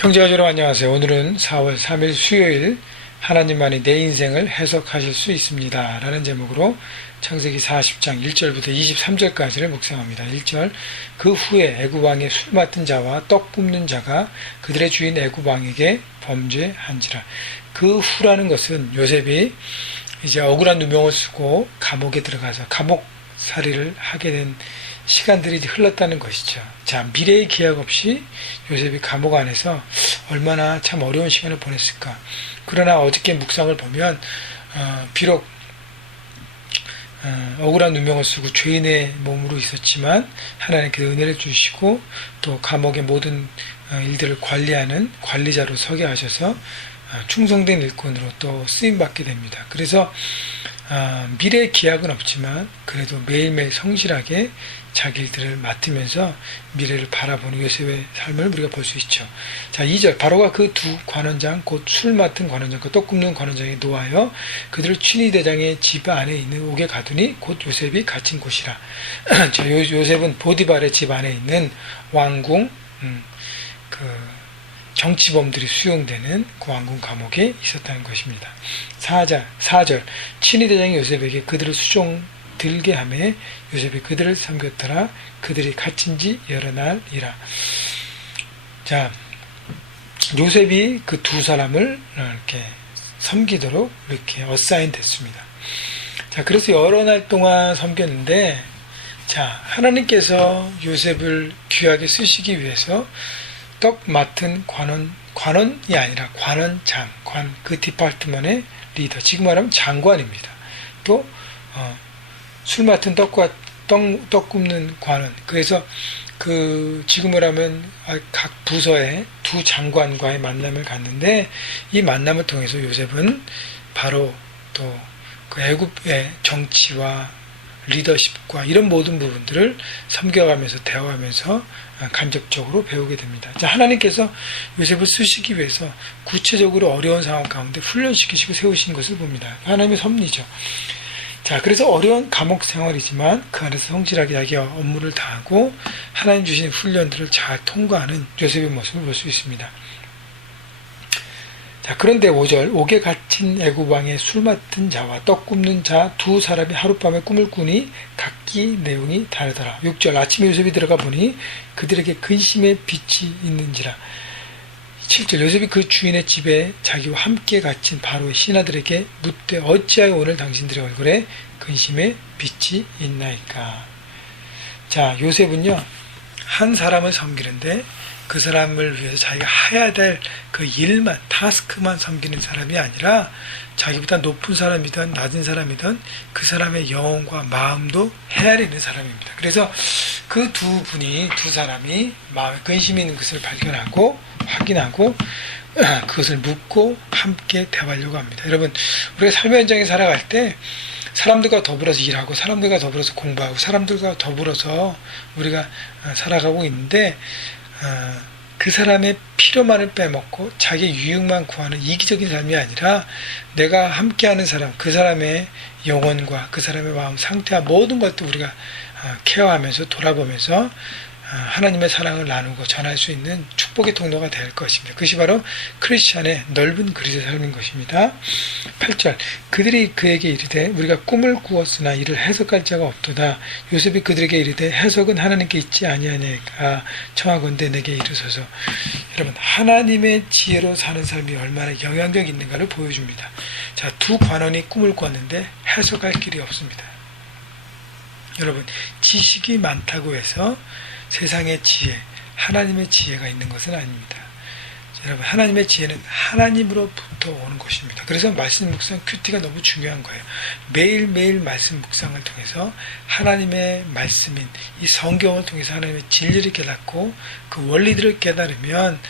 형제가 여러분 안녕하세요. 오늘은 4월 3일 수요일 하나님만이 내 인생을 해석하실 수 있습니다 라는 제목으로 창세기 40장 1절부터 23절까지를 묵상합니다. 1절 그 후에 애굽왕의 술 맡은 자와 떡 굽는 자가 그들의 주인 애굽왕에게 범죄한지라. 그 후라는 것은 요셉이 이제 억울한 누명을 쓰고 감옥에 들어가서 감옥살이를 하게 된 시간들이 흘렀다는 것이죠. 자, 미래의 기약 없이 요셉이 감옥 안에서 얼마나 참 어려운 시간을 보냈을까. 그러나 어저께 묵상을 보면 비록 억울한 누명을 쓰고 죄인의 몸으로 있었지만 하나님께서 은혜를 주시고 또 감옥의 모든 일들을 관리하는 관리자로 서게 하셔서 충성된 일꾼으로 또 쓰임받게 됩니다. 그래서 미래의 기약은 없지만 그래도 매일매일 성실하게 자기 일들을 맡으면서 미래를 바라보는 요셉의 삶을 우리가 볼 수 있죠. 자, 2절 바로가 그 두 관원장 곧 술 맡은 관원장과 떡 굽는 관원장에 노하여 그들을 취니 대장의 집 안에 있는 옥에 가두니 곧 요셉이 갇힌 곳이라. 자, 요셉은 보디발의 집 안에 있는 왕궁 정치범들이 수용되는 그 왕궁 감옥에 있었다는 것입니다. 4절 친위 대장이 요셉에게 그들을 수종 들게 하매 요셉이 그들을 섬겼더라. 그들이 갇힌 지 여러 날이라. 자, 요셉이 그 두 사람을 이렇게 섬기도록 이렇게 어사인 됐습니다. 자, 그래서 여러 날 동안 섬겼는데, 자, 하나님께서 요셉을 귀하게 쓰시기 위해서 떡 맡은 관원이 아니라 관원장, 그 디파트먼의 리더, 지금 말하면 장관입니다. 또 술 맡은 떡 굽는 관원. 그래서 지금을 하면 각 부서의 두 장관과의 만남을 갖는데, 이 만남을 통해서 요셉은 바로 또 그 애굽의 정치와 리더십과 이런 모든 부분들을 섬겨가면서 대화하면서 간접적으로 배우게 됩니다. 자, 하나님께서 요셉을 쓰시기 위해서 구체적으로 어려운 상황 가운데 훈련시키시고 세우신 것을 봅니다. 하나님의 섭리죠. 자, 그래서 어려운 감옥 생활이지만 그 안에서 성실하게 자기 업무를 다하고 하나님 주신 훈련들을 잘 통과하는 요셉의 모습을 볼 수 있습니다. 자, 그런데 5절 옥에 갇힌 애굽왕의 술 맡은 자와 떡 굽는 자 두 사람이 하룻밤에 꿈을 꾸니 각기 내용이 다르더라. 6절 아침에 요셉이 들어가 보니 그들에게 근심의 빛이 있는지라. 7절 요셉이 그 주인의 집에 자기와 함께 갇힌 바로의 신하들에게 묻되 어찌하여 오늘 당신들의 얼굴에 근심의 빛이 있나이까. 자, 요셉은요 한 사람을 섬기는데 그 사람을 위해서 자기가 해야 될 그 일만, 타스크만 섬기는 사람이 아니라 자기보다 높은 사람이든 낮은 사람이든 그 사람의 영혼과 마음도 헤아리는 사람입니다. 그래서 그 두 사람이 마음에 근심이 있는 것을 발견하고 확인하고 그것을 묻고 함께 대화하려고 합니다. 여러분, 우리가 삶의 현장에 살아갈 때 사람들과 더불어서 일하고 사람들과 더불어서 공부하고 사람들과 더불어서 우리가 살아가고 있는데 그 사람의 필요만을 빼먹고 자기의 유익만 구하는 이기적인 삶이 아니라 내가 함께하는 사람, 그 사람의 영혼과 그 사람의 마음 상태와 모든 것도 우리가 케어하면서 돌아보면서 하나님의 사랑을 나누고 전할 수 있는 축복의 통로가 될 것입니다. 그것이 바로 크리스찬의 넓은 그리스도의 삶인 것입니다. 8절 그들이 그에게 이르되 우리가 꿈을 꾸었으나 이를 해석할 자가 없도다. 요셉이 그들에게 이르되 해석은 하나님께 있지 아니하니까 청하건대 내게 이르소서. 여러분, 하나님의 지혜로 사는 삶이 얼마나 영향력 있는가를 보여줍니다. 자, 두 관원이 꿈을 꿨는데 해석할 길이 없습니다. 여러분, 지식이 많다고 해서 세상의 지혜, 하나님의 지혜가 있는 것은 아닙니다. 여러분, 하나님의 지혜는 하나님으로부터 오는 것입니다. 그래서 말씀 묵상 큐티가 너무 중요한 거예요. 매일매일 말씀 묵상을 통해서 하나님의 말씀인 이 성경을 통해서 하나님의 진리를 깨닫고 그 원리들을 깨달으면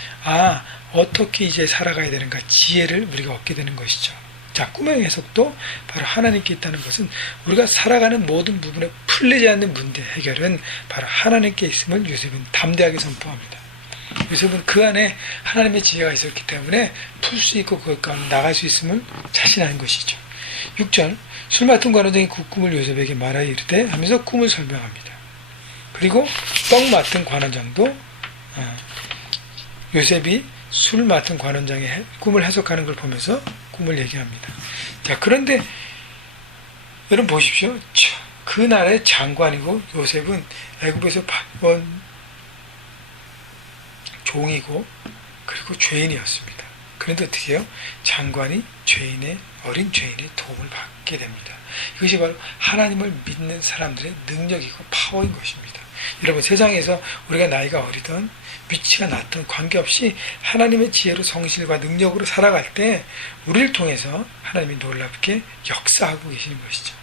어떻게 이제 살아가야 되는가 지혜를 우리가 얻게 되는 것이죠. 자, 꿈의 해석도 바로 하나님께 있다는 것은 우리가 살아가는 모든 부분에 풀리지 않는 문제 해결은 바로 하나님께 있음을 요셉은 담대하게 선포합니다. 요셉은 그 안에 하나님의 지혜가 있었기 때문에 풀 수 있고 그것 가운데 나갈 수 있음을 자신하는 것이죠. 6절 술 맡은 관원장이 그 꿈을 요셉에게 말하여 이르되 하면서 꿈을 설명합니다. 그리고 떡 맡은 관원장도 요셉이 술 맡은 관원장의 꿈을 해석하는 걸 보면서 꿈을 얘기합니다. 자, 그런데 여러분 보십시오. 그날의 장관이고 요셉은 애굽에서 온 종이고 그리고 죄인이었습니다. 그런데 어떻게 해요? 장관이 어린 죄인의 도움을 받게 됩니다. 이것이 바로 하나님을 믿는 사람들의 능력이고 파워인 것입니다. 여러분, 세상에서 우리가 나이가 어리든 위치가 낮든 관계없이 하나님의 지혜로 성실과 능력으로 살아갈 때 우리를 통해서 하나님이 놀랍게 역사하고 계시는 것이죠.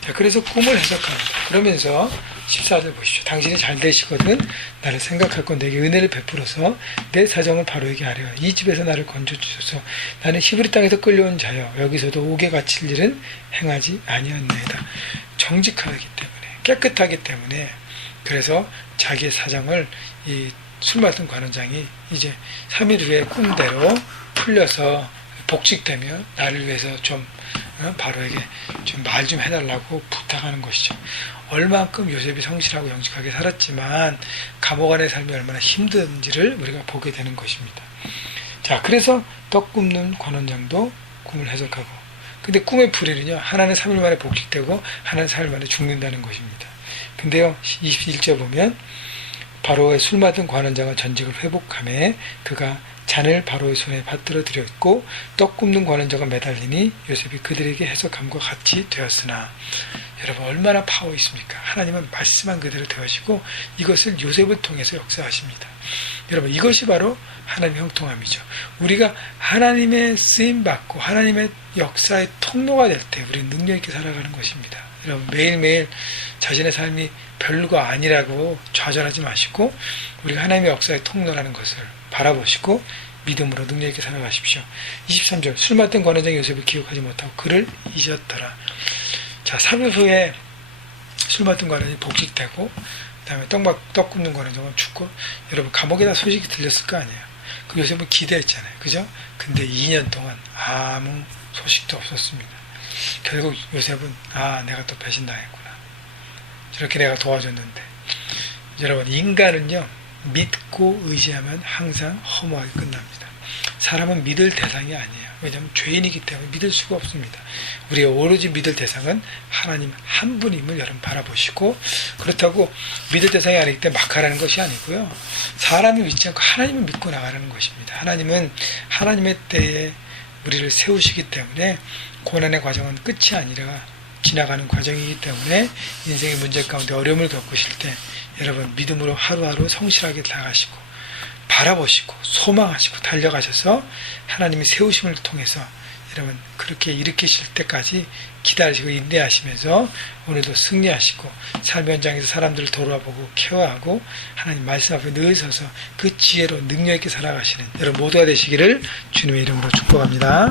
자, 그래서 꿈을 해석합니다. 그러면서 14절 보십시오. 당신이 잘 되시거든 나를 생각하고 내게 은혜를 베풀어서 내 사정을 바로에게 하려. 이 집에서 나를 건져주소서. 나는 히브리 땅에서 끌려온 자여 여기서도 옥에 갇힐 일은 행하지 아니었나이다. 정직하기 때문에, 깨끗하기 때문에, 그래서 자기의 사정을 이 술 맡은 관원장이 이제 3일 후에 꿈대로 풀려서 복직되며 나를 위해서 좀 바로에게 좀 말 좀 해달라고 부탁하는 것이죠. 얼만큼 요셉이 성실하고 영직하게 살았지만 감옥 안의 삶이 얼마나 힘든지를 우리가 보게 되는 것입니다. 자, 그래서 떡 굽는 관원장도 꿈을 해석하고, 근데 꿈의 풀이는요, 하나는 3일 만에 복직되고 하나는 4일 만에 죽는다는 것입니다. 근데요, 21절 보면 바로의 술 맡은 관원장은 전직을 회복하며 그가 잔을 바로의 손에 받들어 드렸고 떡 굽는 관원장은 매달리니 요셉이 그들에게 해석함과 같이 되었으나. 여러분, 얼마나 파워 있습니까? 하나님은 말씀한 그대로 되어지고 이것을 요셉을 통해서 역사하십니다. 여러분, 이것이 바로 하나님의 형통함이죠. 우리가 하나님의 쓰임받고 하나님의 역사의 통로가 될 때 우리는 능력 있게 살아가는 것입니다. 여러분, 매일매일 자신의 삶이 별거 아니라고 좌절하지 마시고 우리가 하나님의 역사의 통로라는 것을 바라보시고 믿음으로 능력 있게 살아가십시오. 23절, 술 맡은 관원장이 요셉을 기억하지 못하고 그를 잊었더라. 자, 3일 후에 술 맡은 관원장이 복직되고 그 다음에 떡 굽는 관원장은 죽고, 여러분, 감옥에다 소식이 들렸을 거 아니에요. 그 요셉은 기대했잖아요. 그죠? 근데 2년 동안 아무 소식도 없었습니다. 결국 요셉은 내가 또 배신당했구나. 저렇게 내가 도와줬는데. 여러분, 인간은요, 믿고 의지하면 항상 허무하게 끝납니다. 사람은 믿을 대상이 아니에요. 왜냐하면 죄인이기 때문에 믿을 수가 없습니다. 우리가 오로지 믿을 대상은 하나님 한 분임을 여러분 바라보시고, 그렇다고 믿을 대상이 아니기 때문에 막 하라는 것이 아니고요, 사람이 믿지 않고 하나님을 믿고 나가는 것입니다. 하나님은 하나님의 때에 우리를 세우시기 때문에 고난의 과정은 끝이 아니라 지나가는 과정이기 때문에 인생의 문제 가운데 어려움을 겪으실 때 여러분, 믿음으로 하루하루 성실하게 나가시고 바라보시고 소망하시고 달려가셔서 하나님이 세우심을 통해서 여러분 그렇게 일으키실 때까지 기다리시고 인내하시면서 오늘도 승리하시고 삶 현장에서 사람들을 돌아보고 케어하고 하나님 말씀 앞에 늘 서서 그 지혜로 능력 있게 살아가시는 여러분 모두가 되시기를 주님의 이름으로 축복합니다.